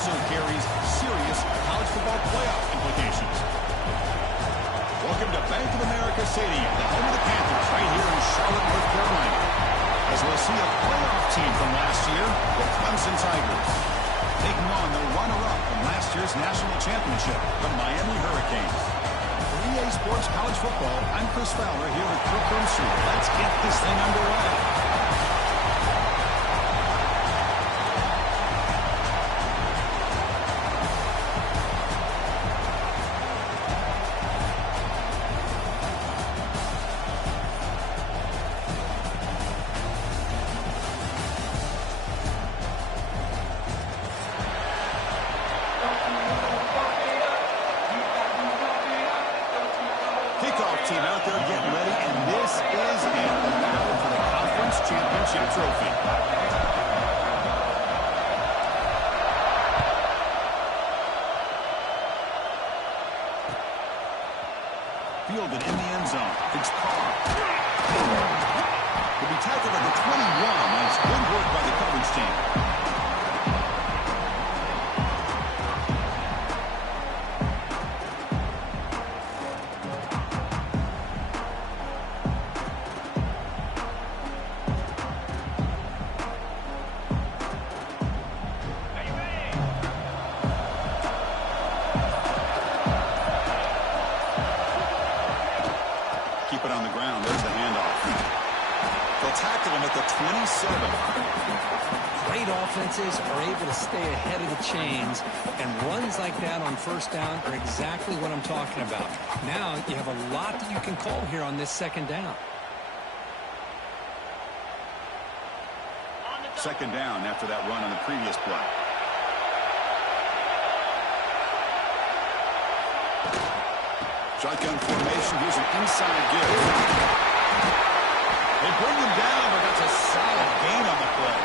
also carries serious college football playoff implications. Welcome to Bank of America Stadium, the home of the Panthers, right here in Charlotte, North Carolina. As we'll see a playoff team from last year, the Clemson Tigers, taking on the runner-up from last year's national championship, the Miami Hurricanes. For EA Sports College Football, I'm Chris Fowler here with Kirk Street. Let's get this thing underway. Team out there getting ready, and this is a battle for the conference championship trophy. Fielded in the end zone. It's Carr. Will be tackled at the 21. That's good work by the coverage team. Keep it on the ground. There's the handoff. They'll tackle him at the 27. Great offenses are able to stay ahead of the chains, and runs like that on first down are exactly what I'm talking about. Now you have a lot that you can call here on this second down. Second down after that run on the previous play. Shotgun formation. Here's an inside give. They bring him down, but that's a solid gain on the play.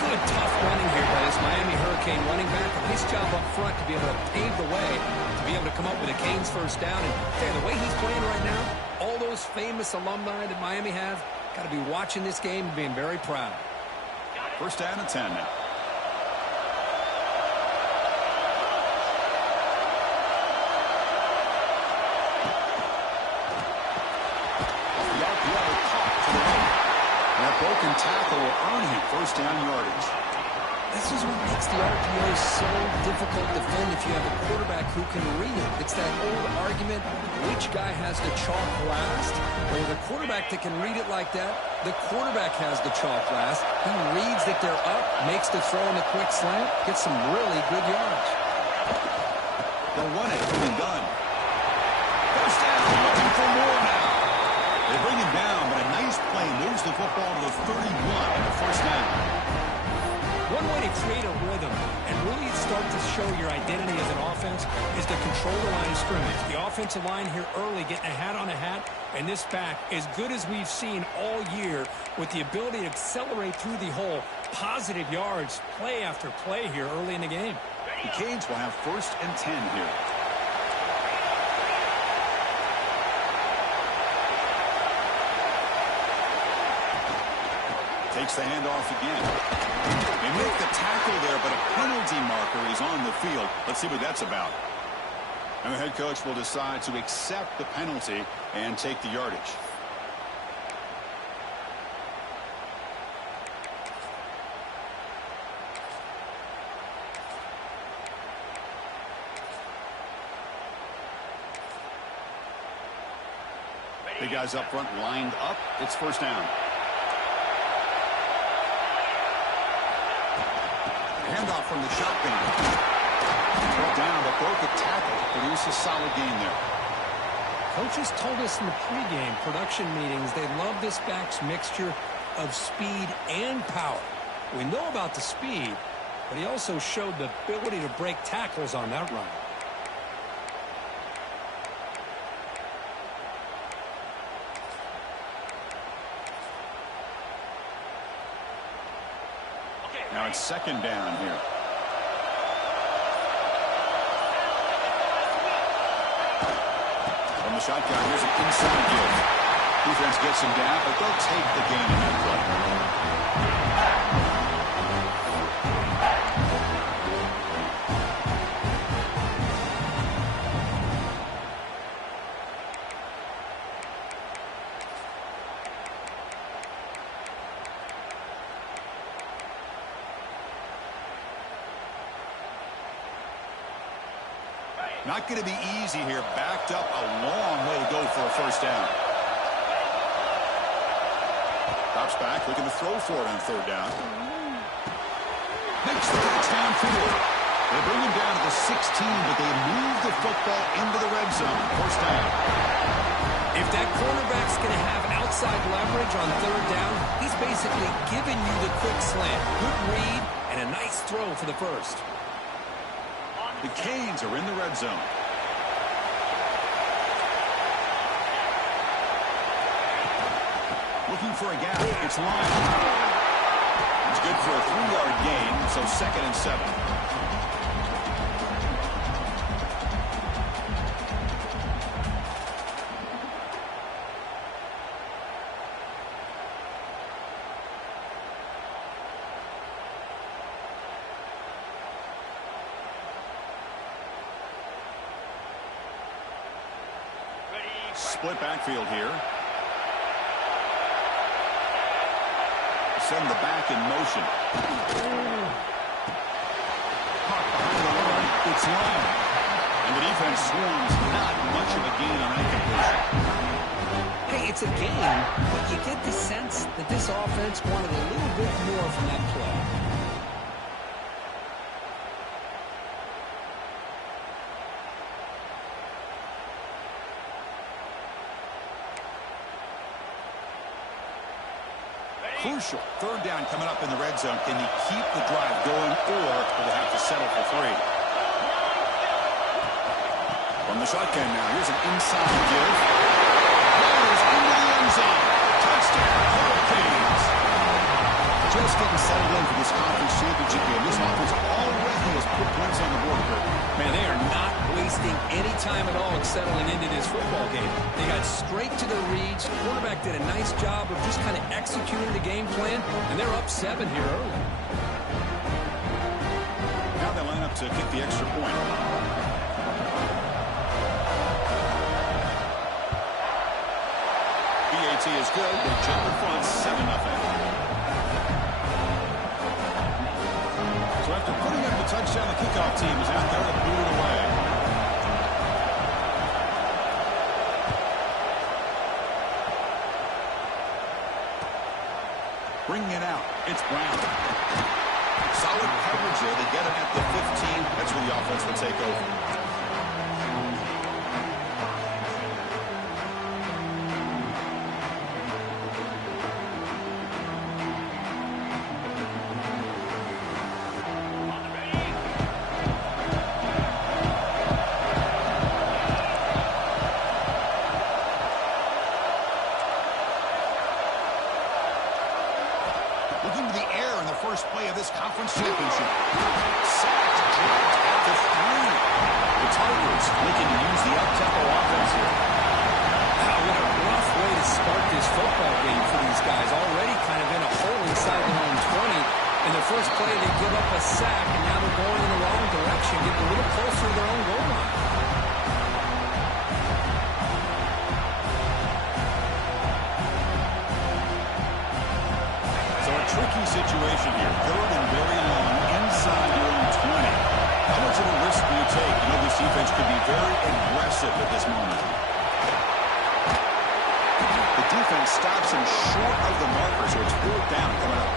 Good, tough running here by this Miami Hurricane running back. A nice job up front to be able to pave the way, to be able to come up with a Canes first down. And the way he's playing right now, all those famous alumni that Miami have, got to be watching this game and being very proud. First down and 10 now. Broken tackle will earn him first down yardage. This is what makes the RPO so difficult to defend if you have a quarterback who can read it. It's that old argument, which guy has the chalk last? Or the quarterback that can read it like that, the quarterback has the chalk last. He reads that they're up, makes the throw in the quick slant, gets some really good yards. They'll run it and done. First down, looking for more now. They bring him down, but a nice play moves the football to the 31 and the first down. One way to create a rhythm and really start to show your identity as an offense is to control the line of scrimmage. The offensive line here early getting a hat on a hat, and this back, as good as we've seen all year, with the ability to accelerate through the hole, positive yards, play after play here early in the game. The Canes will have first and 10 here. Takes the handoff again. They make the tackle there, but a penalty marker is on the field. Let's see what that's about. And the head coach will decide to accept the penalty and take the yardage. The guys up front lined up. It's first down. Handoff from the shotgun. Brought down, but broke a tackle to produce a solid gain there. Coaches told us in the pregame production meetings they love this back's mixture of speed and power. We know about the speed, but he also showed the ability to break tackles on that run. Now it's second down here. From the shotgun, here's an inside give. Defense gets him down, but they'll take the gain in that play. Not going to be easy here. Backed up a long way to go for a first down. Drops back, looking to throw for it on third down. Makes the catch downfield. They bring him down to the 16, but they move the football into the red zone. First down. If that cornerback's going to have outside leverage on third down, he's basically giving you the quick slant. Good read and a nice throw for the first. The Canes are in the red zone. Looking for a gap. It's Lyon. It's good for a 3-yard gain, so 2nd and 7. Split backfield here. Send the back in motion. Caught behind the line. It's Lyon. And the defense swarms. Not much of a gain on that completion. Hey, it's a game, but you get the sense that this offense wanted a little bit more from that play. Crucial. Third down coming up in the red zone. Can he keep the drive going, or will they have to settle for 3? From the shotgun now. Here's an inside give. Goes into the end zone. Touchdown, Hurricanes. Just getting settled in for this conference championship game. This offense already has put points on the board. Man, they are not wasting any time at all settling into this football game. They got straight to their reads. Quarterback did a nice job of just kind of executing the game plan, and they're up 7 here early. Now they line up to kick the extra point. BAT is good. They jump in front 7-0. So after putting up the touchdown, the kickoff team is out there to boot it away. Bringing it out, it's Brown. Solid coverage there. They get it at the 15. That's where the offense will take over. Looking to the air in the first play of this conference championship. Sacked, dropped at the 3. The Tigers looking to use the up-tempo offense here. Wow, what a rough way to start this football game for these guys. Already kind of in a hole inside their own 20. In the first play, they give up a sack, and now they're going in the wrong direction, getting a little closer to their own goal line. Tricky situation here. 3rd and very long inside your own 20. How much of a risk do you take? You know this defense could be very aggressive at this moment. The defense stops him short of the marker, so it's 4th down coming up.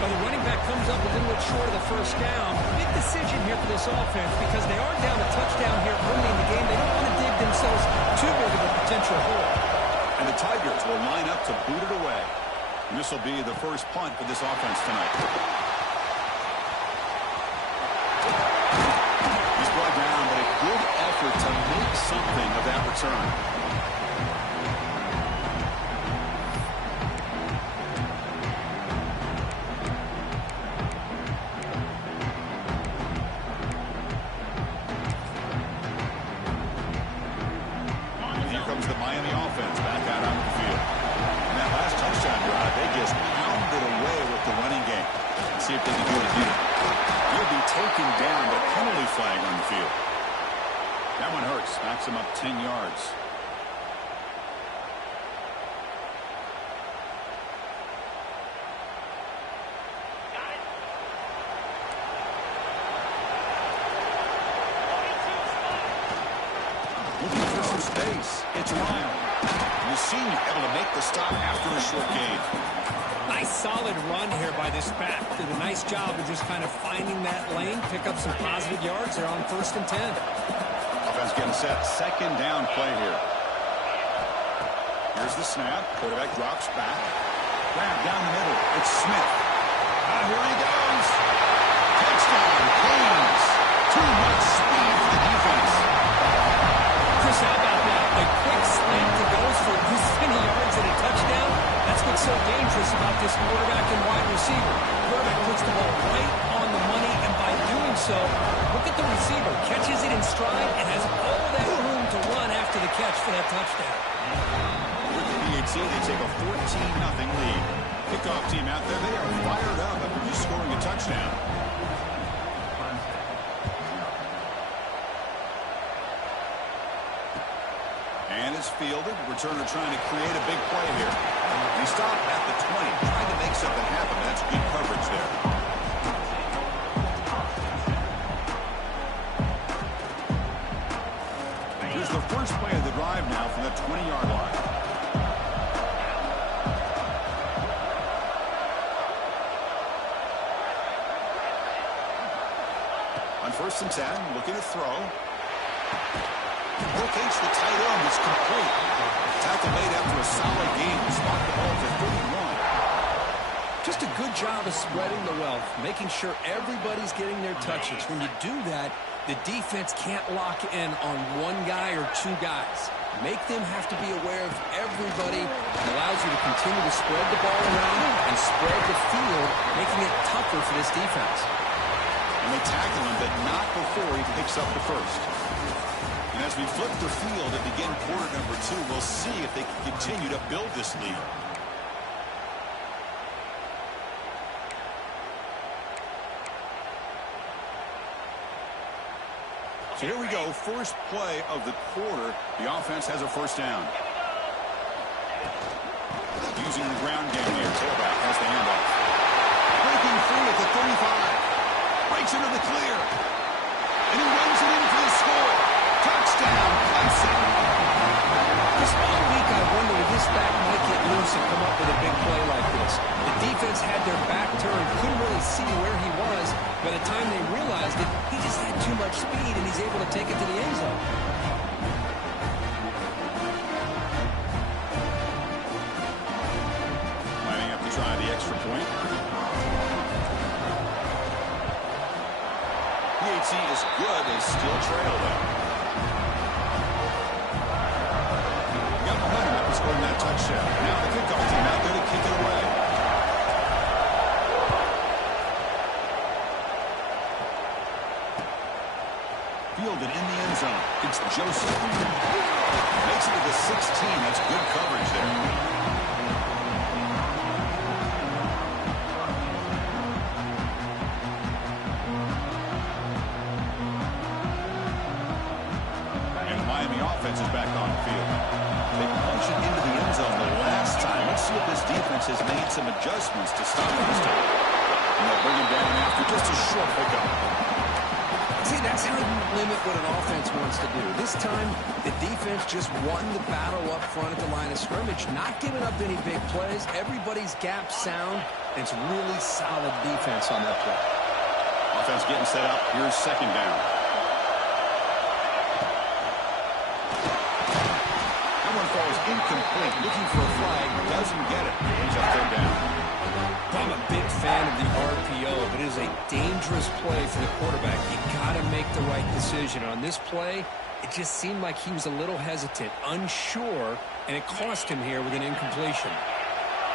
Well, the running back comes up a little bit short of the first down. Big decision here for this offense because they are down a touchdown here early in the game. They don't want to dig themselves too big of a potential hole. And the Tigers will line up to boot it away. And this will be the first punt for this offense tonight. He's brought down, but a good effort to make something of that return. And here comes the Miami offense back out on the field. And that last touchdown drive, they just pounded away with the running game. Let's see if they can do it again. He'll be taken down, but penalty flag on the field. That one hurts. Backs him up 10 yards. first base. It's Ryle. The senior able to make the stop after a short gain. Nice solid run here by this back. Did a nice job of just kind of finding that lane, pick up some positive yards there on 1st and 10. Offense getting set. Second down play here. Here's the snap. Quarterback drops back. Grab down the middle. It's Smith. Here he goes. Touchdown. Cleans. Too much speed for the defense. Chris, how about that? A quick slant that goes for this many yards and a touchdown. That's what's so dangerous about this quarterback and wide receiver. Quarterback puts the ball right on the money, and by doing so, look at the receiver. Catches it in stride and has all that room to run after the catch for that touchdown. With the PAT, they take a 14-0 lead. Kickoff team out there, they are fired up after just scoring a touchdown. And it's fielded. Returner trying to create a big play here. He stopped at the 20, trying to make something happen. That's good coverage there. Here's the first play of the drive now from the 20-yard line. On 1st and 10, looking to throw. Locates the tight end. It's complete. Tackle made after a solid game to spot the ball for 31. Just a good job of spreading the wealth, making sure everybody's getting their touches. When you do that, the defense can't lock in on one guy or two guys. Make them have to be aware of everybody. It allows you to continue to spread the ball around and spread the field, making it tougher for this defense. And they tackle him, but not before he picks up the first. And as we flip the field and begin quarter number 2, we'll see if they can continue to build this lead. So here we go, first play of the quarter. The offense has a first down. Using the ground game here. Tailback has the handoff. Breaking free at the 35. Breaks into the clear. And he runs it in for the score. Touchdown, Clemson. This all week, I wondered if this back might get loose and come up with a big play like this. The defense had their back turned, couldn't really see where he was. By the time they realized it, he just had too much speed, and he's able to take it to the end zone. Lining up to try the extra point. PAT is good. They still trail, though. Scoring that touchdown. Now the kickoff team out there to kick it away. Fielded in the end zone. It's Joseph. Makes it to the 16. That's good coverage there. And the Miami offense is back on the field. They punched it into the end zone the last time. Let's see if this defense has made some adjustments to stop it this time. And they'll bring him down after just a short pickup. See, that's how you limit what an offense wants to do. This time, the defense just won the battle up front at the line of scrimmage, not giving up any big plays. Everybody's gap sound, and it's really solid defense on that play. Offense getting set up. Here's second down. Falls incomplete, looking for a flag, doesn't get it. He's up third down. I'm a big fan of the RPO, but it is a dangerous play for the quarterback. You got to make the right decision. On this play, it just seemed like he was a little hesitant, unsure, and it cost him here with an incompletion.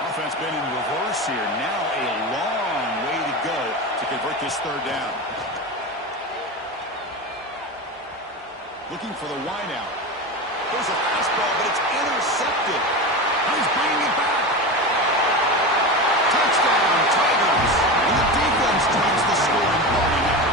Offense been in reverse here. Now a long way to go to convert this third down. Looking for the wideout. There's a fastball, but it's intercepted. He's bringing it back. Touchdown, Tigers. And the defense takes the scoring party now.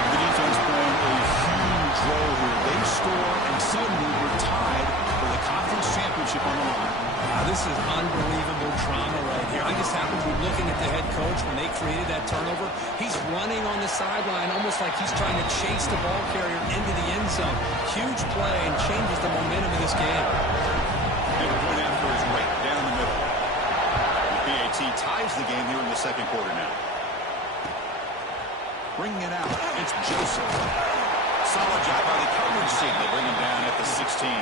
The defense playing a huge role here. They score, and suddenly we're tied for the conference championship on the line. Wow, this is unbelievable drama right here. I just happen to be looking at the head coach when they created avoid that turnover. He's running on the sideline almost like he's trying to chase the ball carrier into the end zone. Huge play and changes the momentum of this game. And the point after is right down the middle. The PAT ties the game here in the second quarter now. Bringing it out, it's Joseph. Solid job by the coverage team. They bring him down at the 16.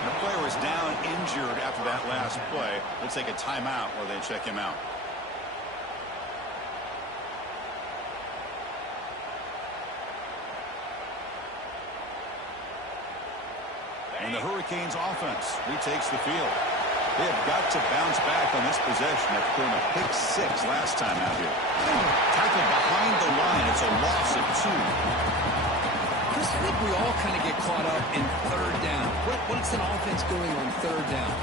The player is down injured after that last play. We'll take a timeout while they check him out. And the Hurricanes offense retakes the field. They have got to bounce back on this possession after throwing a pick 6 last time out here. Tackled behind the line. It's a loss of 2. Chris, I think we all kind of get caught up in third down. What's an offense doing on third down?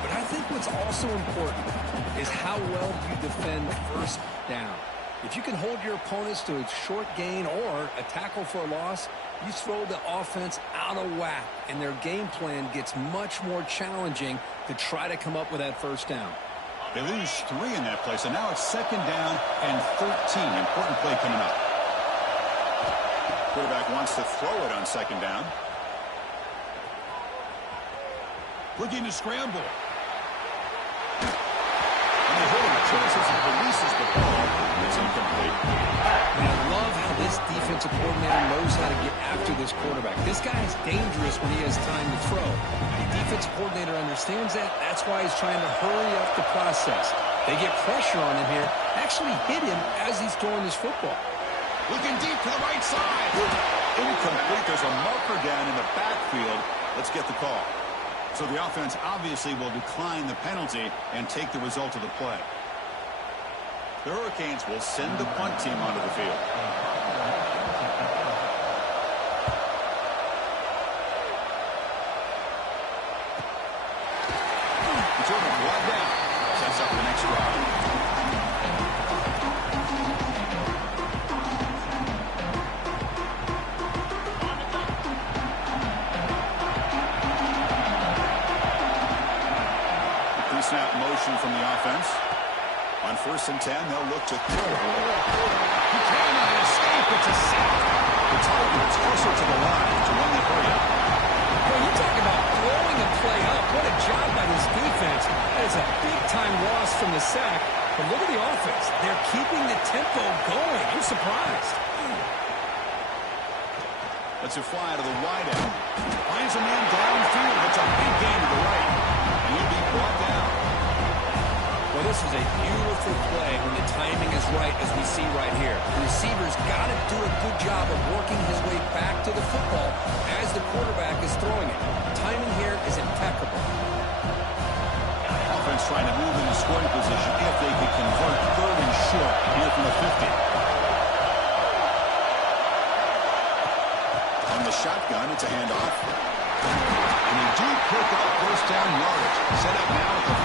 But I think what's also important is how well you defend first down. If you can hold your opponents to a short gain or a tackle for a loss, you throw the offense out of whack, and their game plan gets much more challenging to try to come up with that first down. They lose 3 in that play, so now it's second down and 13. Important play coming up. Quarterback wants to throw it on second down. Looking to scramble. And they hold him. Chances and releases the ball. It's incomplete. And I love how this defensive coordinator knows how to get after this quarterback. This guy is dangerous when he has time to throw. The defensive coordinator understands that. That's why he's trying to hurry up the process. They get pressure on him here. Actually hit him as he's throwing this football. Looking deep to the right side. Incomplete. There's a marker down in the backfield. Let's get the call. So the offense obviously will decline the penalty and take the result of the play. The Hurricanes will send the punt team onto the field. Return one down. Sets up the next drive. Pre-snap motion from the offense. On 1st and 10, they'll look to throw. He cannot escape. It's a sack. The target is closer to the line to run the play up. Well, you talk about blowing a play up. What a job by this defense. That is a big-time loss from the sack. But look at the offense. They're keeping the tempo going. I'm surprised. Let's it fly out of the wideout. Finds a man downfield. It's a big gain to the right. And he'll be brought down. Well, this is a beautiful play when the timing is right, as we see right here. The receiver's got to do a good job of working his way back to the football as the quarterback is throwing it. Timing here is impeccable. Offense trying to move into scoring position if they could convert 3rd and short here from the 50. On the shotgun, it's a handoff. And they do pick up first down yardage. Set up now at the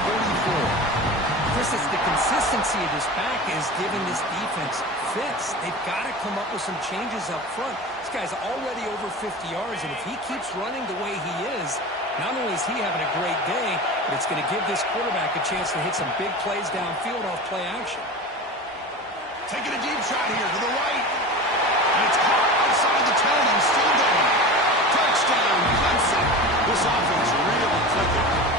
44. Chris, it's the consistency of this back is giving this defense fits. They've got to come up with some changes up front. This guy's already over 50 yards, and if he keeps running the way he is, not only is he having a great day, but it's going to give this quarterback a chance to hit some big plays downfield off play action. Taking a deep shot here to the right. And it's caught outside the 10 and still going. Touchdown, Clemson. This offense really clicking.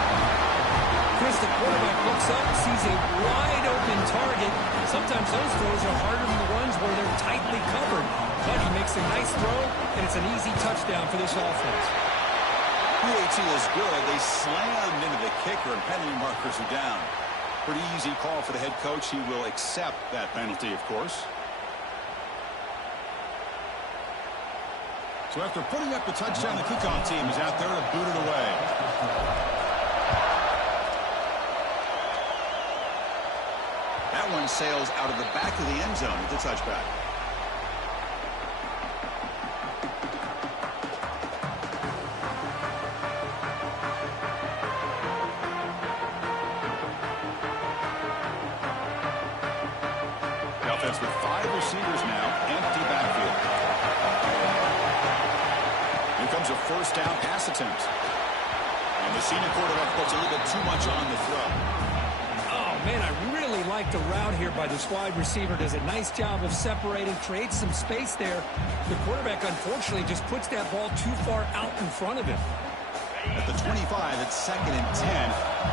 Chris, the quarterback looks up, sees a wide-open target. Sometimes those throws are harder than the ones where they're tightly covered. But he makes a nice throw, and it's an easy touchdown for this offense. PAT is good. They slammed into the kicker, and penalty markers are down. Pretty easy call for the head coach. He will accept that penalty, of course. So after putting up the touchdown, the kickoff team is out there to boot it away. That one sails out of the back of the end zone with the touchback. The offense with 5 receivers now, empty backfield. Here comes a first down pass attempt. And the senior quarterback puts a little bit too much on the throw. Oh, Man, I really like the route here by this wide receiver. Does a nice job of separating, creates some space there. The quarterback, unfortunately, just puts that ball too far out in front of him. At the 25, it's 2nd and 10.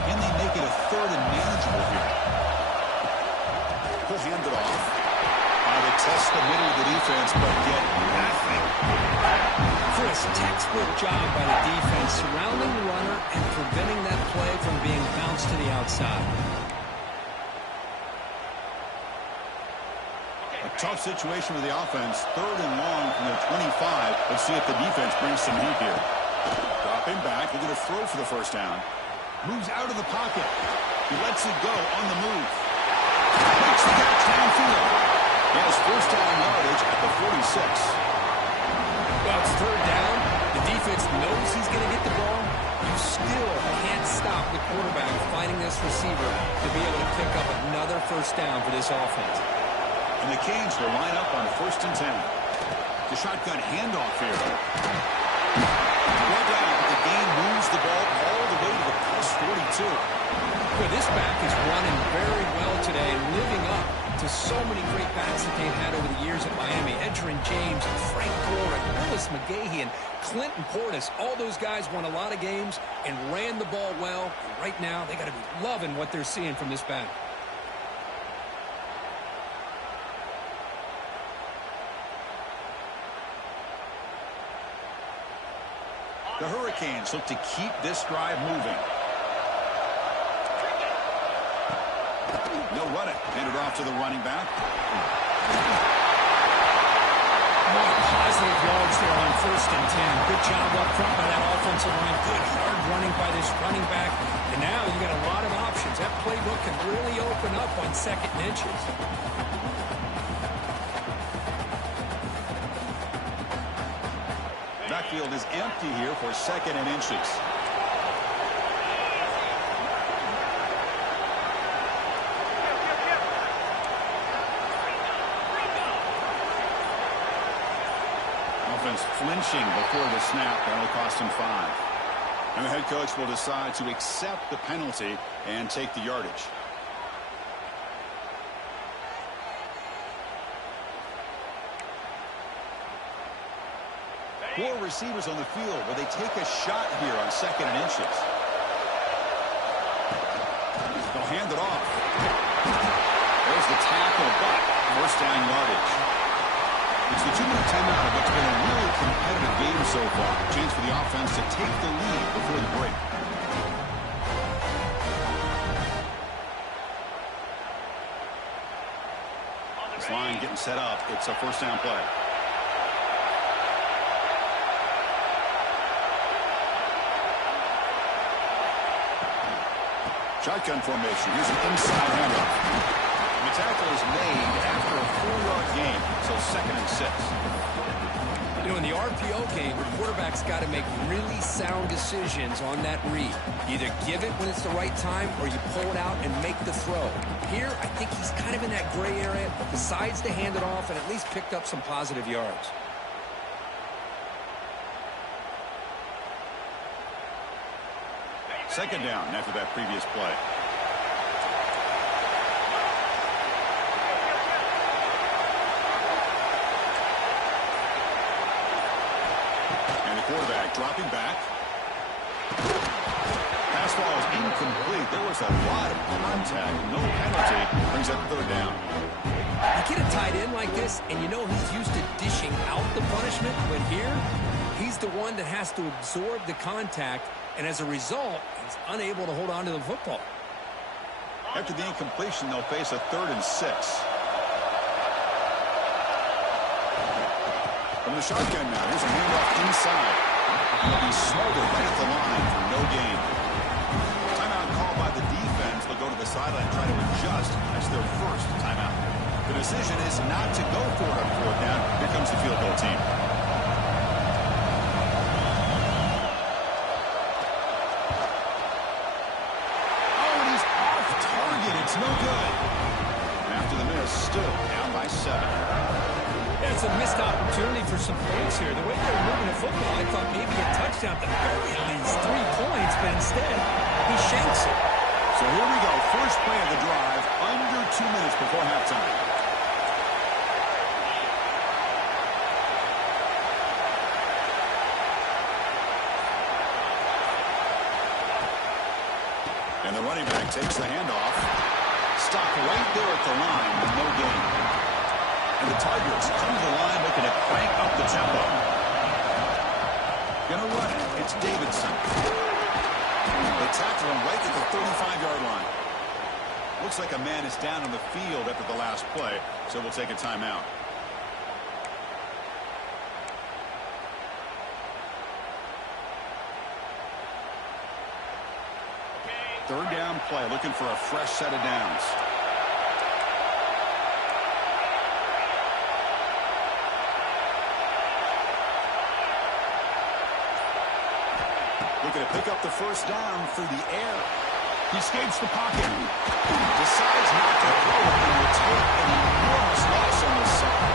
Can they make it a 3rd and manageable here? He'll hand it off. They test the middle of the defense, but get nothing. Chris, textbook job by the defense, surrounding the runner and preventing that play from being bounced to the outside. A tough situation with the offense. 3rd and long from their 25. Let's see if the defense brings some heat here. Dropping back. They're going to throw for the 1st down. Moves out of the pocket. He lets it go on the move. Makes the catch downfield. He has 1st down yardage at the 46. Well, it's 3rd down. The defense knows he's going to get the ball. You still can't stop the quarterback fighting this receiver to be able to pick up another 1st down for this offense. And the Canes will line up on 1st and 10. The shotgun handoff here. Well down, but the game moves the ball all the way to the +42. Well, this back is running very well today and living up to so many great backs that they've had over the years at Miami. Edgerrin James, and Frank Gore, and Willis McGahee, and Clinton Portis. All those guys won a lot of games and ran the ball well. And right now, they got to be loving what they're seeing from this back. The Hurricanes look to keep this drive moving. No running. Hand it off to the running back. More positive yards there on 1st and 10. Good job up front by that offensive line. Good hard running by this running back. And now you got a lot of options. That playbook can really open up on 2nd and inches. Backfield is empty here for 2nd and inches. Offense flinching before the snap. That'll cost him 5. And the head coach will decide to accept the penalty and take the yardage. Four receivers on the field. Will they take a shot here on 2nd and inches? They'll hand it off. There's the tackle, but 1st down yardage. It's the 2-minute timeout of what's been a really competitive game so far. Chance for the offense to take the lead before the break. This line getting set up. It's a 1st down play. Shotgun formation. Here's an inside handoff. The tackle is made after a 4-yard gain, so 2nd and 6. You know, in the RPO game, the quarterback's got to make really sound decisions on that read. Either give it when it's the right time or you pull it out and make the throw. Here, I think he's kind of in that gray area, decides to hand it off and at least picked up some positive yards. Second down after that previous play. And the quarterback dropping back. Pass ball is incomplete. There was a lot of contact. No penalty. Brings up 3rd down. You get a tight end like this, and you know he's used to dishing out the punishment, but here, he's the one that has to absorb the contact, and as a result, he's unable to hold on to the football. After the incompletion, they'll face a 3rd and 6. From the shotgun now, here's a handoff inside. He'll be smothered right at the line for no gain. Timeout called by the defense. They'll go to the sideline and try to adjust. That's their 1st timeout. The decision is not to go for it on 4th down. Here comes the field goal team. It's no good. After the miss, still down by 7. It's a missed opportunity for some points here. The way they're moving the football, I thought maybe a touchdown, at the very least 3 points, but instead, he shanks it. So So here we go. First play of the drive, under 2 minutes before halftime. And the running back takes the handoff. Stopped right there at the line with no gain. And the Tigers come to the line looking to crank up the tempo. Gonna run it. It's Davidson. They tackle him right at the 35-yard line. Looks like a man is down on the field after the last play, so we'll take a timeout. Third down play, looking for a fresh set of downs. Looking to pick up the first down through the air. He escapes the pocket. Decides not to throw it and will take an enormous loss on this side.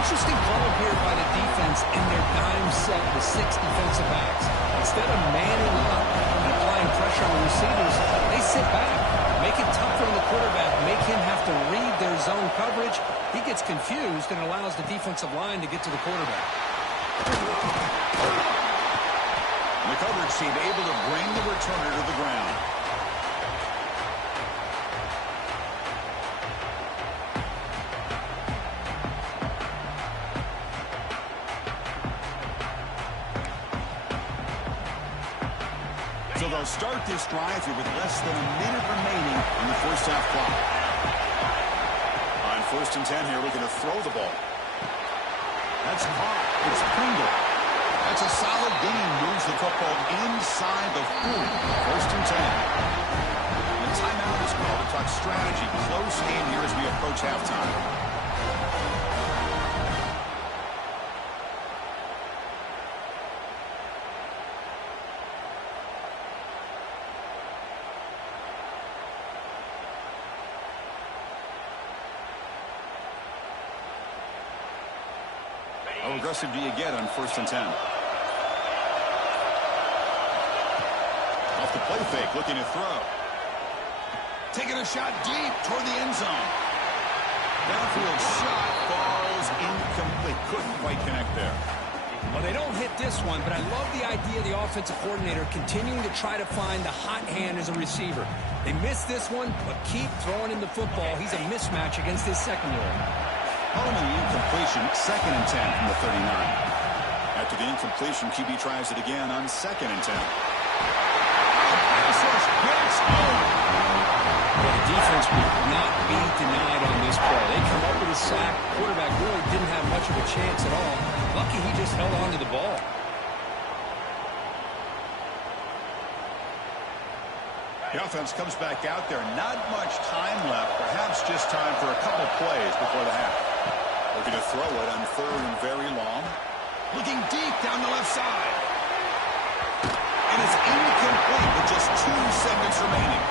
Interesting call here by the defense in their dime set with 6 defensive backs. Instead of manning up and applying pressure on the receivers, they sit back, make it tougher on the quarterback, make him have to read their zone coverage. He gets confused and allows the defensive line to get to the quarterback. The coverage team able to bring the returner to the ground. So they'll start this drive here with less than a minute remaining in the first half clock. On 1st and 10 here, looking to throw the ball. That's caught. It's Pringle. That's a solid gain. Moves the football inside the 40. 1st and 10. The timeout is called to talk strategy. Close game here as we approach halftime. How aggressive do you get on 1st and 10? Off the play fake, looking to throw. Taking a shot deep toward the end zone. Downfield shot falls incomplete. Couldn't quite connect there. Well, they don't hit this one, but I love the idea of the offensive coordinator continuing to try to find the hot hand as a receiver. They missed this one, but keep throwing him the football. He's a mismatch against his secondary. Following the incompletion, 2nd and 10 from the 39. After the incompletion, QB tries it again on 2nd and 10. Pass rush gets home. Well, the defense will not be denied on this play. They come up with a sack. Quarterback really didn't have much of a chance at all. Lucky he just held on to the ball. The offense comes back out there. Not much time left. Perhaps just time for a couple plays before the half. Looking to throw it on 3rd and very long. Looking deep down the left side. And it's incomplete with just 2 seconds remaining.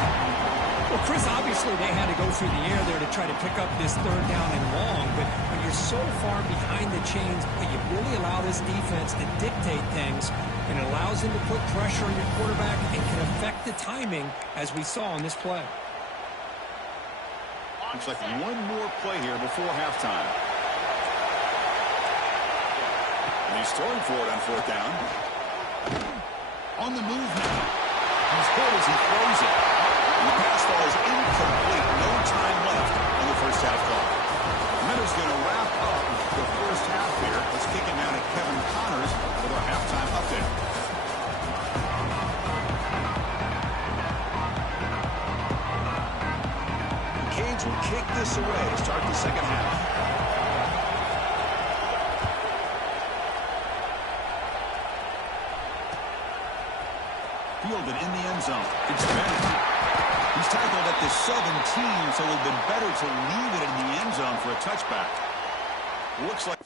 Well, Chris, obviously they had to go through the air there to try to pick up this 3rd down and long, but when you're so far behind the chains, you really allow this defense to dictate things, and it allows them to put pressure on your quarterback and can affect the timing, as we saw on this play. Looks like one more play here before halftime. And he's throwing for it on 4th down. On the move now. He's hit as he throws it. And the pass ball is incomplete. No time left in the first half clock. Miller's going to wrap up the first half here. Let's kick it now to Kevin Connors with our halftime update. The Canes will kick this away to start the second half. Fielded in the end zone. It's Bennett. He's tackled at the 17, so it would have been better to leave it in the end zone for a touchback. Looks like...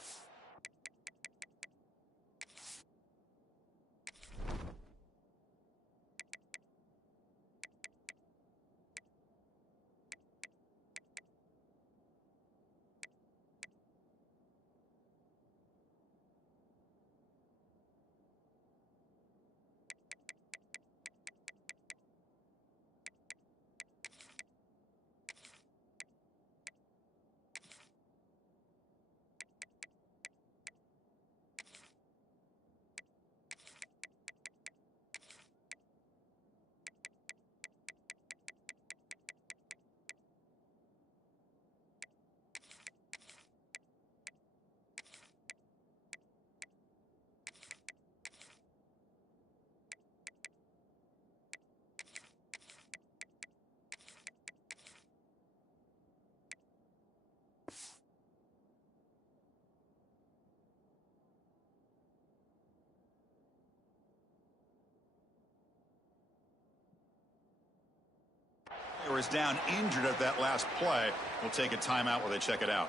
is down injured at that last play. We'll take a timeout while they check it out.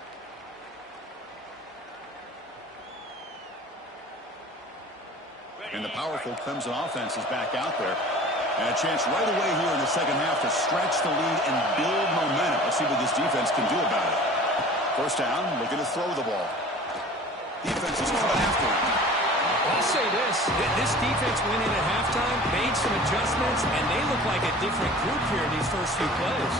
And the powerful Clemson offense is back out there. And a chance right away here in the second half to stretch the lead and build momentum. Let's see what this defense can do about it. First down, looking to throw the ball. Defense is coming after him. I'll say this. This defense went in at halftime, made some adjustments, and they look like a different group here in these first few plays.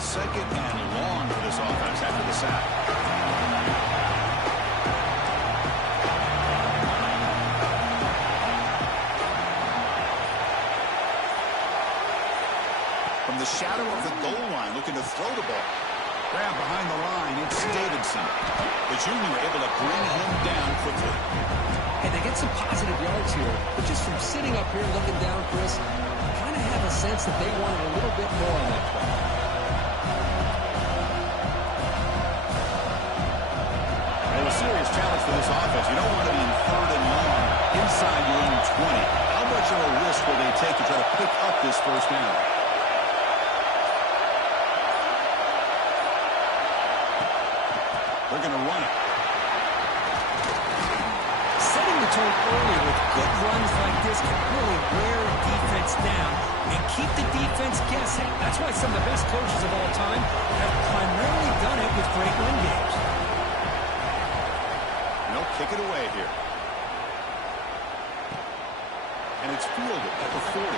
Second and long for this offense after the sack. From the shadow of the goal line, looking to throw the ball. Grab behind the line, it's Davidson. The junior able to bring him down quickly. Hey, they get some positive yards here, but just from sitting up here looking down, Chris, I kind of have a sense that they wanted a little bit more on that play. A serious challenge for this offense. You don't want to be in third and long inside your own 20. How much of a risk will they take to try to pick up this first down? They're going to run it. Setting the tone early with good runs like this can really wear a defense down and keep the defense guessing. That's why some of the best coaches of all time have primarily done it with great run games. Kick it away here. And it's fielded at the 40.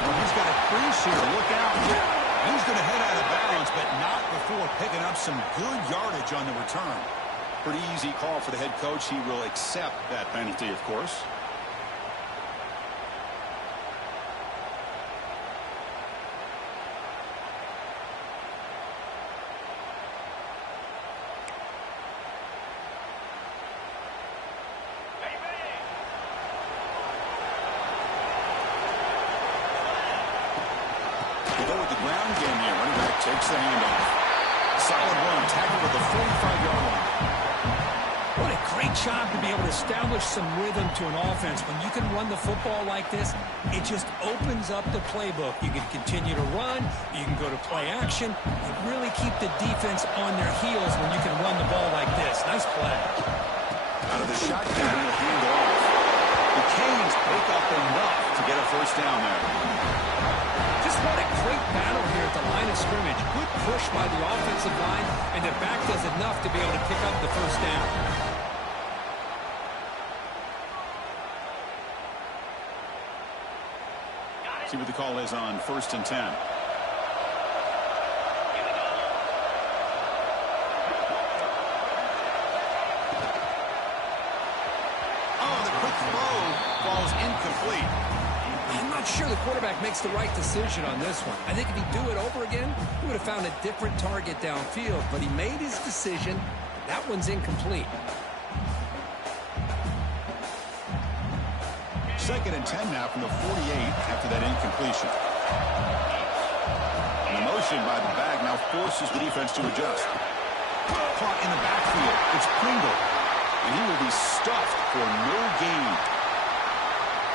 Well, he's got a crease here. Look out. He's going to head out of bounds, but not before picking up some good yardage on the return. Pretty easy call for the head coach. He will accept that penalty, of course. Takes the handoff. Solid run, tackled at the 45-yard line. What a great job to be able to establish some rhythm to an offense. When you can run the football like this, it just opens up the playbook. You can continue to run, you can go to play action, and really keep the defense on their heels when you can run the ball like this. Nice play. Out of the shotgun, he'll hand it off. The Canes pick up enough to get a first down there. Just what a great battle here at the line of scrimmage. Good push by the offensive line, and the back does enough to be able to pick up the first down. See what the call is on 1st and 10. Oh, the quick throw falls incomplete. I'm not sure the quarterback makes the right decision on this one. I think if he'd do it over again, he would have found a different target downfield, but he made his decision. That one's incomplete. 2nd and 10 now from the 48 after that incompletion. And the motion by the back now forces the defense to adjust. Caught in the backfield. It's Pringle. And he will be stuffed for no gain.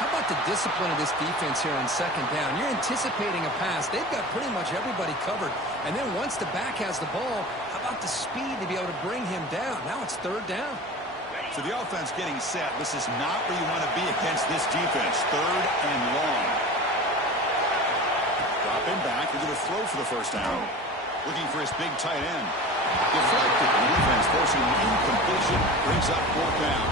How about the discipline of this defense here on 2nd down? You're anticipating a pass. They've got pretty much everybody covered. And then once the back has the ball, how about the speed to be able to bring him down? Now it's 3rd down. So the offense getting set. This is not where you want to be against this defense. 3rd and long. Dropping back. They're going to throw for the first down. Looking for his big tight end. Deflected. The defense forcing an incompletion. Brings up 4th down.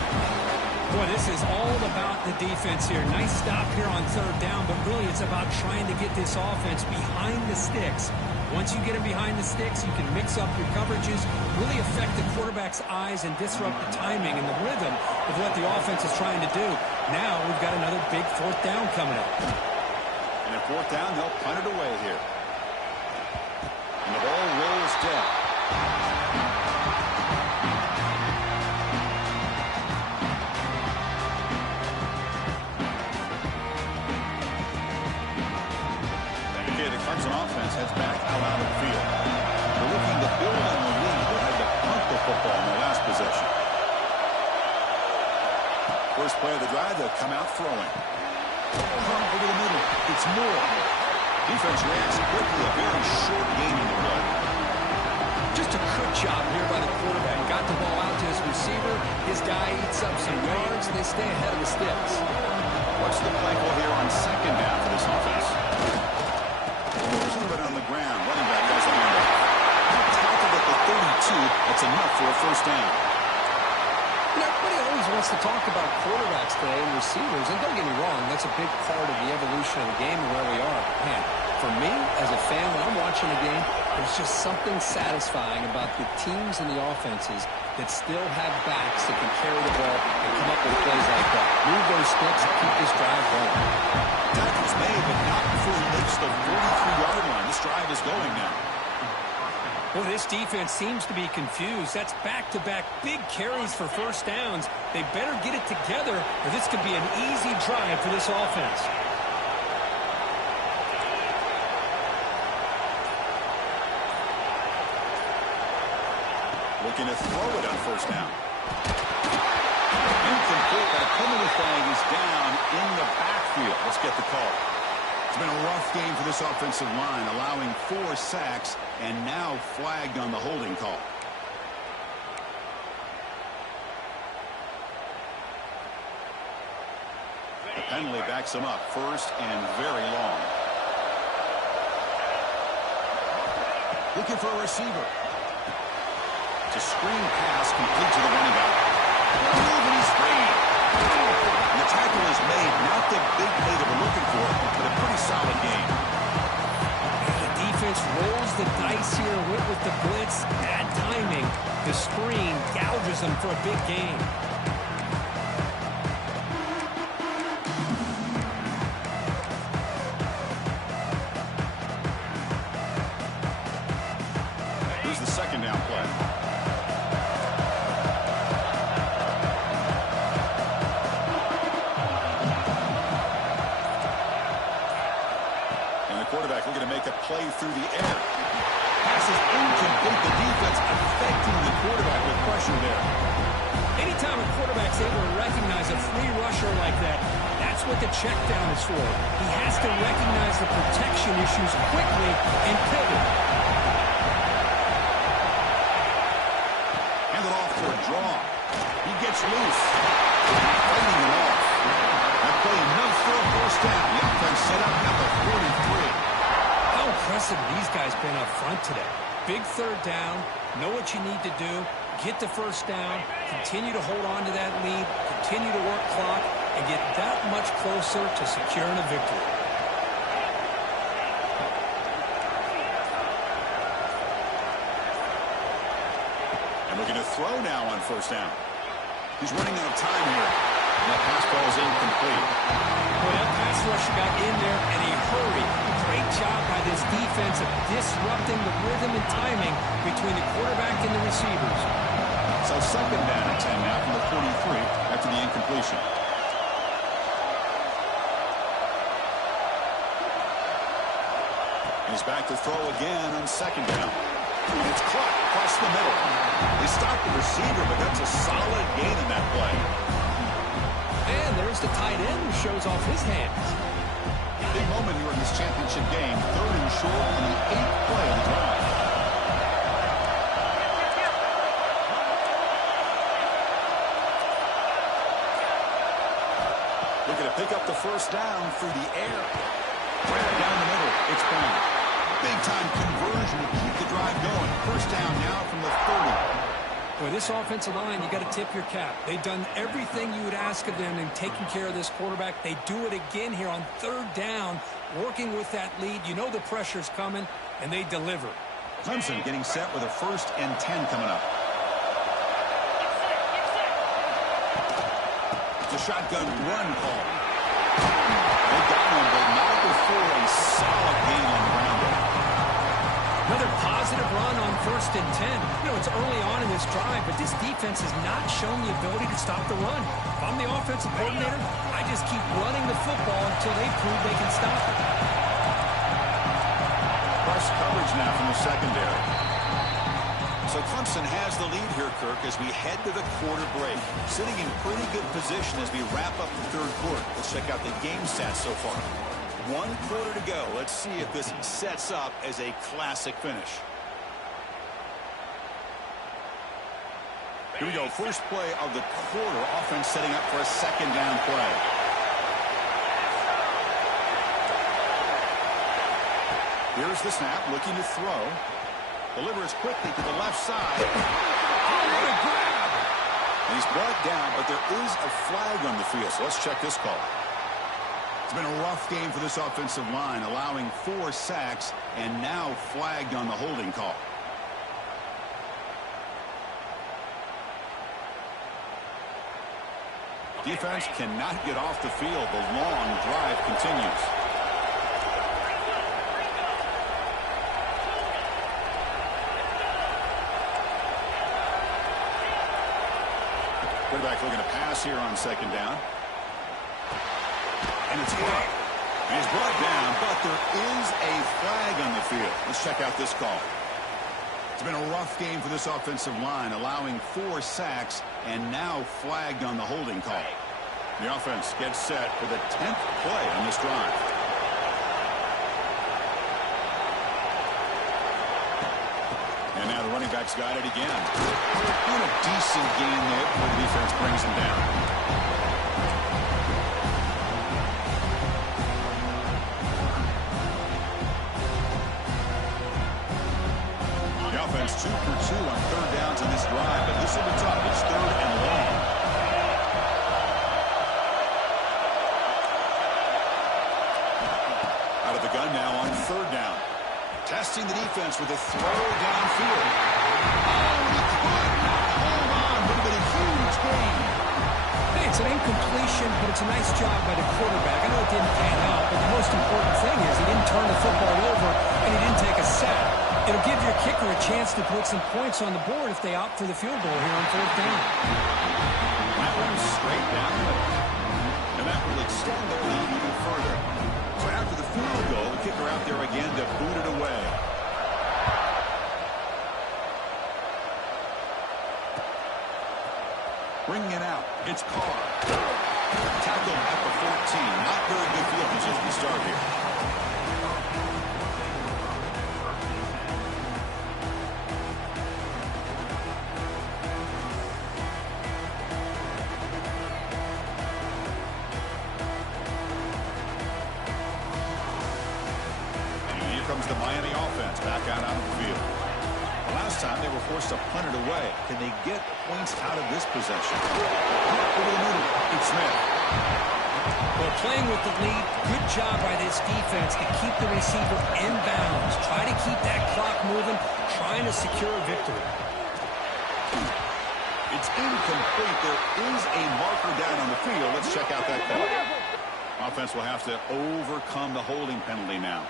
Boy, this is all about the defense here. Nice stop here on 3rd down, but really it's about trying to get this offense behind the sticks. Once you get him behind the sticks, you can mix up your coverages, really affect the quarterback's eyes and disrupt the timing and the rhythm of what the offense is trying to do. Now we've got another big 4th down coming up. And at 4th down, they'll punt it away here. And the ball rolls down. Clemson offense heads back out on the field. They're looking to build on the lead. They had to punt the football in the last possession. first play of the drive, they'll come out throwing. Come over the middle. It's Moore. Defense reacts quickly. A very short gain in the play. Just a good job here by the quarterback. Got the ball out to his receiver. His guy eats up some yards. They stay ahead of the sticks. What's the play call here on second down for this offense? There's a little bit on the ground. Running back has the handoff. Tackled at the 32. That's enough for a first down. Everybody always wants to talk about quarterbacks today and receivers, and don't get me wrong, that's a big part of the evolution of the game and where we are. Man, for me, as a fan, when I'm watching the game, there's just something satisfying about the teams and the offenses that still have backs that can carry the ball and come up with plays like that. Move those sticks and keep this drive going. Tackles made, but not before he hits the 43-yard line. This drive is going now. Well, this defense seems to be confused. That's back-to-back big carries for first downs. They better get it together, or this could be an easy drive for this offense. Looking to throw it on first down. Incomplete, but a penalty flag is down in the backfield. Let's get the call. It's been a rough game for this offensive line, allowing 4 sacks and now flagged on the holding call. The penalty backs him up, first and very long. Looking for a receiver. It's a screen pass complete to the running back. Move and he's free. And the tackle is made. Not the big play that we're looking for, but a pretty solid game. The defense rolls the dice here with the blitz. Bad timing. The screen gouges them for a big gain. Here's the second down play. Quarterback looking to make a play through the air. Pass is incomplete. The defense affecting the quarterback with pressure there. Anytime a quarterback's able to recognize a free rusher like that, that's what the check down is for. He has to recognize the protection issues quickly and pivot. Hand it off for a draw. He gets loose. Fighting him off. That play enough for a first down. The offense set up at the 43. How impressive these guys been up front today. Big third down. Know what you need to do. Get the first down. Continue to hold on to that lead. Continue to work clock and get that much closer to securing a victory. And looking to throw now on first down. He's running out of time here. And that pass ball is incomplete. Well, that pass rusher got in there in a hurry. Great job by this defense of disrupting the rhythm and timing between the quarterback and the receivers. So second down and 10 now from the 43 after the incompletion. He's back to throw again on second down. And it's caught across the middle. They stopped the receiver, but that's a solid gain in that play. And there's the tight end who shows off his hands. Big moment here in this championship game. Third and short on the 8th play of the drive. Looking to pick up the first down through the air. Right down the middle. It's gone. Big-time conversion to keep the drive going. First down now from the 30. Boy, this offensive line, you got to tip your cap. They've done everything you would ask of them in taking care of this quarterback. They do it again here on third down, working with that lead. You know the pressure's coming, and they deliver. Clemson getting set with a 1st and 10 coming up. It's a shotgun run call. They got him, but not before a solid gain on the ground there. Another positive run on 1st and 10. You know, it's early on in this drive, but this defense has not shown the ability to stop the run. If I'm the offensive coordinator, I just keep running the football until they prove they can stop it. Press coverage now from the secondary. So So Clemson has the lead here, Kirk, as we head to the quarter break. Sitting in pretty good position as we wrap up the third quarter. Let's check out the game stats so far. 1 quarter to go. Let's see if this sets up as a classic finish. Here we go. First play of the quarter. Offense setting up for a second down play. Here's the snap, looking to throw. Delivers quickly to the left side. Oh, what a grab! And he's brought down, but there is a flag on the field, so let's check this call. It's been a rough game for this offensive line, allowing 4 sacks and now flagged on the holding call. Defense cannot get off the field. The long drive continues. Quarterback looking to pass here on second down. And it's caught. And he's brought down, but there is a flag on the field. Let's check out this call. It's been a rough game for this offensive line, allowing 4 sacks and now flagged on the holding call. The offense gets set for the 10th play on this drive. And now the running back's got it again. Doing a decent game there before the defense brings him down. The offense 2 for 2 on third downs in this drive, but this will be tough. It's third and long. Out of the gun now on third down. Testing the defense with a throw downfield. Oh, he could not hold on. Would have been a huge gain. Hey, it's an incompletion, but it's a nice job by the quarterback. I know it didn't pan out, but the most important thing is he didn't turn the football over and he didn't take a sack. It'll give your kicker a chance to put some points on the board if they opt for the field goal here on fourth down. That one's straight down the middle. And that will extend their lead even further. So after the field goal, the kicker out there again to boot it away. Bringing it out, it's Carr. Tackled at the 14. Not very good field position to start here. Comes the Miami offense back out on the field. The last time they were forced to punt it away. Can they get points out of this possession? Over the middle, it's Smith. Well, playing with the lead, good job by this defense to keep the receiver in bounds. Try to keep that clock moving, trying to secure a victory. It's incomplete. There is a marker down on the field. Let's check out that call. Offense will have to overcome the holding penalty now.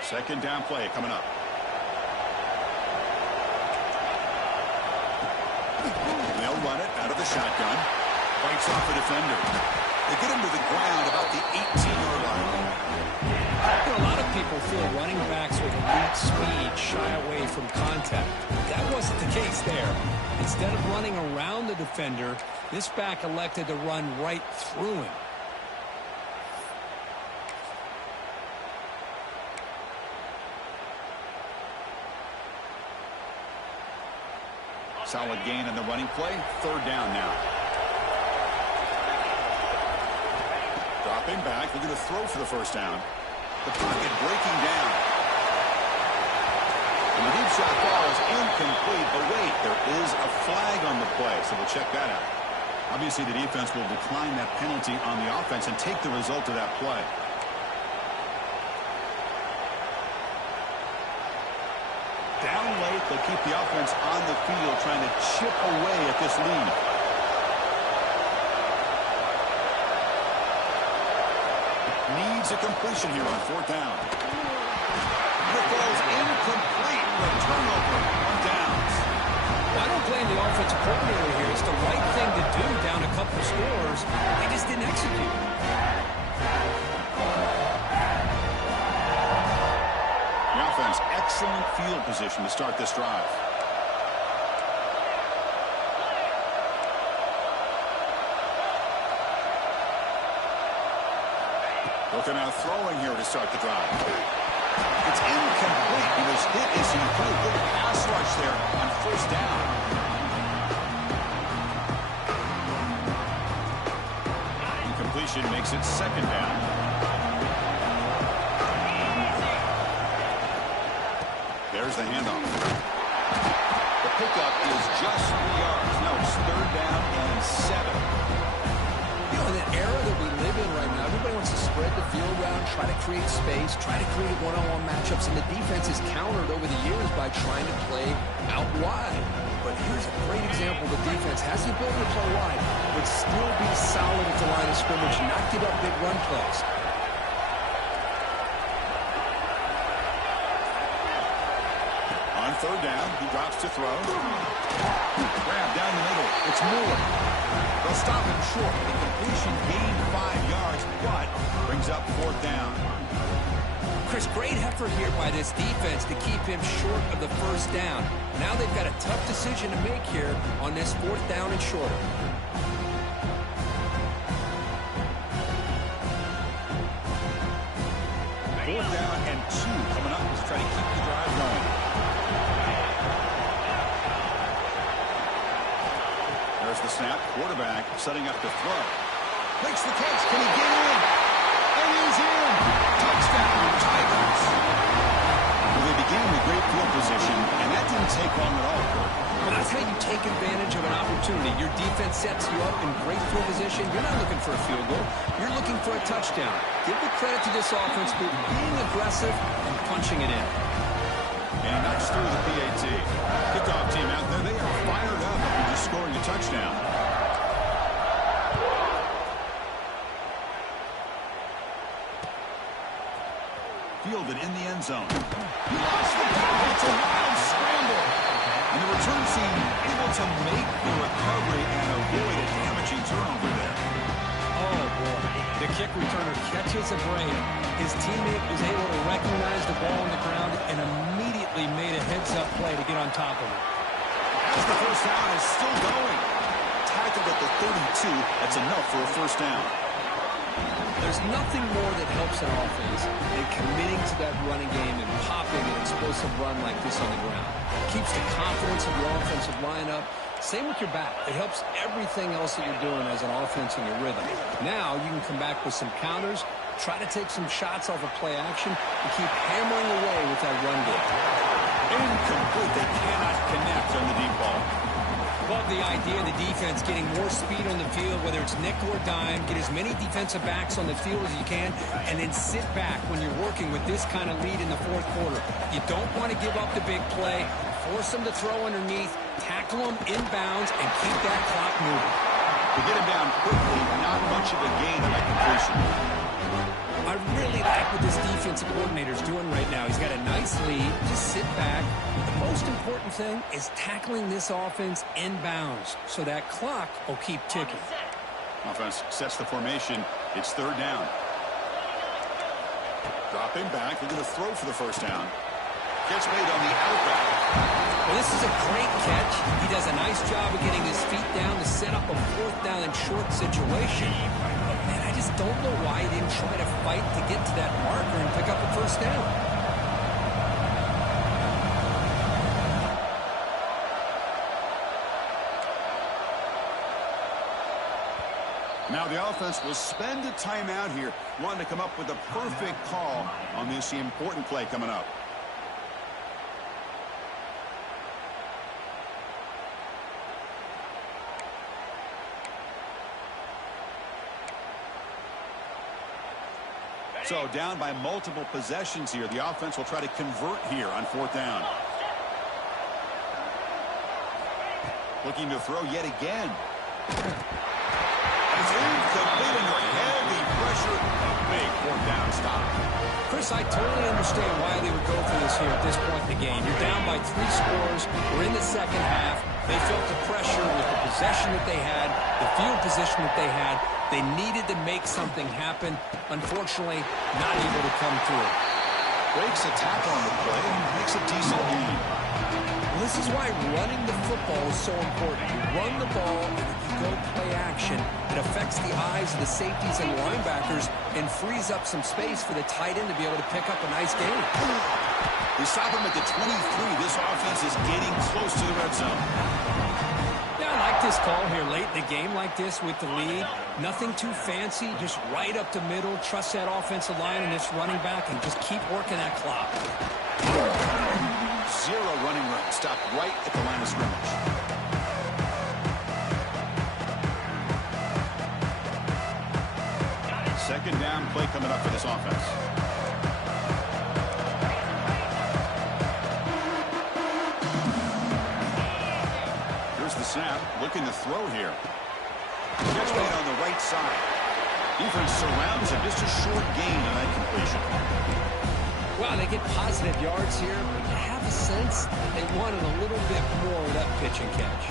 Second down play coming up. They'll run it out of the shotgun. Fights off a defender. They get him to the ground about the 18-yard line. A lot of people feel running backs with elite speed shy away from contact. That wasn't the case there. Instead of running around the defender, this back elected to run right through him. Solid gain in the running play. Third down now. Dropping back. Looking to throw for the first down. The pocket breaking down. And the deep shot falls incomplete. But wait, there is a flag on the play. So we'll check that out. Obviously, the defense will decline that penalty on the offense and take the result of that play. Down late, they'll keep the offense on the field trying to chip away at this lead. Needs a completion here on fourth down. The ball's incomplete. A turnover on downs. Well, I don't blame the offensive coordinator here. It's the right thing to do down a couple of scores. They just didn't execute. The offense, excellent field position to start this drive. Looking out throwing here to start the drive. It's incomplete. He was hit as he put a good pass rush there on first down. Incompletion makes it second down. There's the handoff. The pickup is just 3 yards. Now it's third down and 7. In the era that we live in right now, everybody wants to spread the field around, try to create space, try to create one-on-one matchups, and the defense is countered over the years by trying to play out wide. But here's a great example. The defense has the ability to play wide, but still be solid at the line of scrimmage, not give up big run plays. On third down, he drops to throw. Grab down the middle. It's Moore. They'll stop him short. The completion gained 5 yards, but brings up fourth down. Chris, great effort here by this defense to keep him short of the first down. Now they've got a tough decision to make here on this fourth down and shorter. Fourth down and 2 coming up to try to keep the drive going. There's the snap. Quarterback setting up to throw. Makes the catch. Can he get in? And he's in. Touchdown, Tigers. Well, they began with great field position, and that didn't take long at all, Kurt. Well, that's how you take advantage of an opportunity. Your defense sets you up in great field position. You're not looking for a field goal. You're looking for a touchdown. Give the credit to this offense for being aggressive and punching it in. And he knocks through the PAT. Kickoff team out there, they are fired up after just scoring a touchdown. Fielded in the end zone. He lost the ball. It's a wild scramble. And the return team able to make the recovery and avoid a damaging turnover there. Oh, boy. The kick returner catches a break. His teammate was able to recognize the ball on the ground and immediately made a heads-up play to get on top of it. As the first down is still going. Tackled at the 32. That's enough for a first down. There's nothing more that helps an offense than committing to that running game and popping an explosive run like this on the ground. Keeps the confidence of your offensive lineup. Same with your back. It helps everything else that you're doing as an offense in your rhythm. Now you can come back with some counters, try to take some shots off of play action, and keep hammering away with that run game. Incomplete. They cannot connect on the deep ball. Love the idea of the defense getting more speed on the field, whether it's nickel or dime, get as many defensive backs on the field as you can, and then sit back when you're working with this kind of lead in the fourth quarter. You don't want to give up the big play, force them to throw underneath, tackle them inbounds, and keep that clock moving. To get him down quickly, not much of a gain on that completion. I really like what this defensive coordinator is doing right now. He's got a nice lead. Just sit back. The most important thing is tackling this offense inbounds so that clock will keep ticking. Offense sets the formation. It's third down. Dropping back. They're going to throw for the first down. Catch made on the outback. Well, this is a great catch. He does a nice job of getting his feet down to set up a fourth down and short situation. But, man, I just don't know why he didn't try to fight to get to that marker and pick up a first down. Now the offense will spend a timeout here, wanting to come up with a perfect call on this important play coming up. So down by multiple possessions here. The offense will try to convert here on fourth down. Looking to throw yet again. It's incomplete under heavy pressure. A big fourth down stop. Chris, I totally understand why they would go for this here at this point in the game. You're down by 3 scores. We're in the second half. They felt the pressure with the possession that they had, the field position that they had. They needed to make something happen. Unfortunately, not able to come through. Breaks a tackle on the play and makes a decent gain. Well, this is why running the football is so important. You run the ball, and if you go play action, it affects the eyes of the safeties and linebackers and frees up some space for the tight end to be able to pick up a nice gain. They stop him at the 23. This offense is getting close to the red zone. Yeah, I like this call here late in the game like this with the lead. Nothing too fancy, just right up the middle. Trust that offensive line and this running back and just keep working that clock. Zero running room. Stopped right at the line of scrimmage. Second down play coming up for this offense. Here's the snap. Looking to throw here. Catch made on the right side. Defense surrounds him. Just a short gain on that completion. Well, they get positive yards here, but you have a sense they wanted a little bit more of that pitch and catch.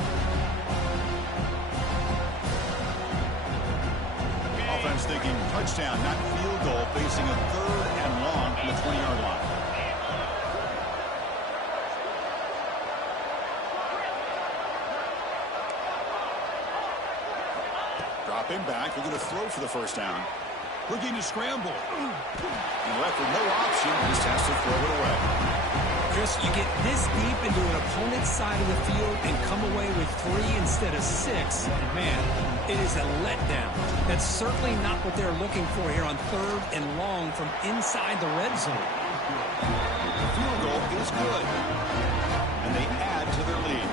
Offense thinking touchdown, not field goal, facing a 3rd and long from the 20-yard line. Drop him back. We're going to throw for the first down. Looking to scramble. And left with no option. Just has to throw it away. Chris, you get this deep into an opponent's side of the field and come away with 3 instead of 6. And man, it is a letdown. That's certainly not what they're looking for here on 3rd and long from inside the red zone. The field goal is good. And they add to their lead.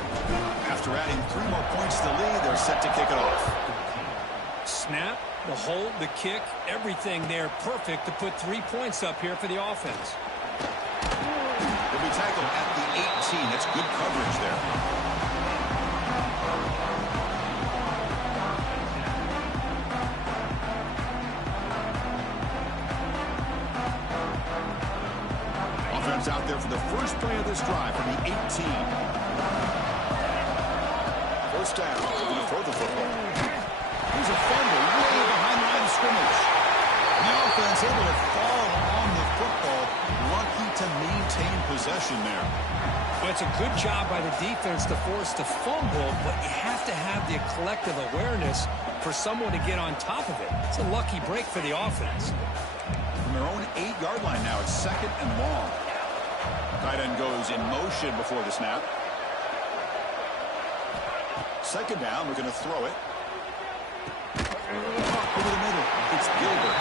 After adding 3 more points to the lead, they're set to kick it off. Snap, the hold, the kick, everything there perfect to put 3 points up here for the offense. He'll be tackled at the 18. That's good coverage there. Offense out there for the first play of this drive from the 18. First down. They're going to throw the football. Here's a fumble way behind the line of scrimmage. And the offense able to fall on the football. Lucky to maintain possession there. Well, it's a good job by the defense to force the fumble, but you have to have the collective awareness for someone to get on top of it. It's a lucky break for the offense. From their own 8-yard line now, it's 2nd and long. Tight end goes in motion before the snap. 2nd down, we're going to throw it. Over the middle, it's Gilbert.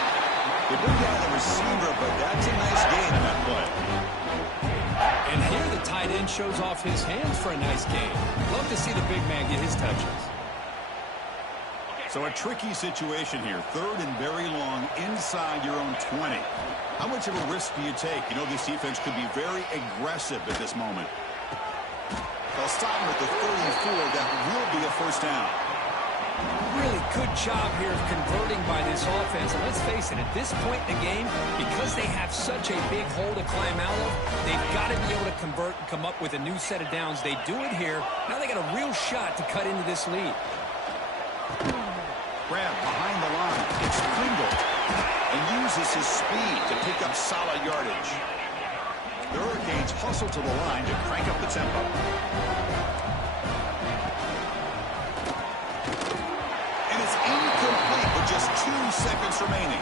They bring down the receiver, but that's a nice gain on that play. And here the tight end shows off his hands for a nice gain. Love to see the big man get his touches. So a tricky situation here. 3rd and very long inside your own 20. How much of a risk do you take? You know this defense could be very aggressive at this moment. They'll stop him at the 34. That will be a first down. Really good job here of converting by this offense. And let's face it, at this point in the game, because they have such a big hole to climb out of, they've got to be able to convert and come up with a new set of downs. They do it here. Now they got a real shot to cut into this lead. Grab behind the line. It's Kringle. And uses his speed to pick up solid yardage. The Hurricanes hustle to the line to crank up the tempo. And it's incomplete with just 2 seconds remaining.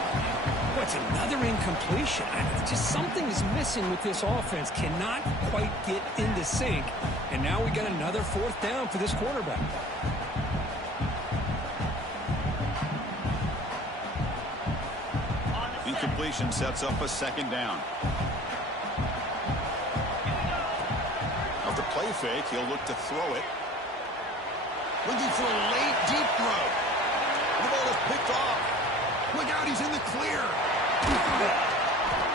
What's another incompletion? Just something is missing with this offense. Cannot quite get into sync. And now we got another 4th down for this quarterback. Incompletion sets up a 2nd down. After play fake, he'll look to throw it. Looking for a late deep throw. The ball is picked off. Look out, he's in the clear.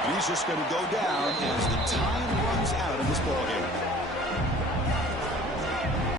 And he's just going to go down as the time runs out of this ballgame.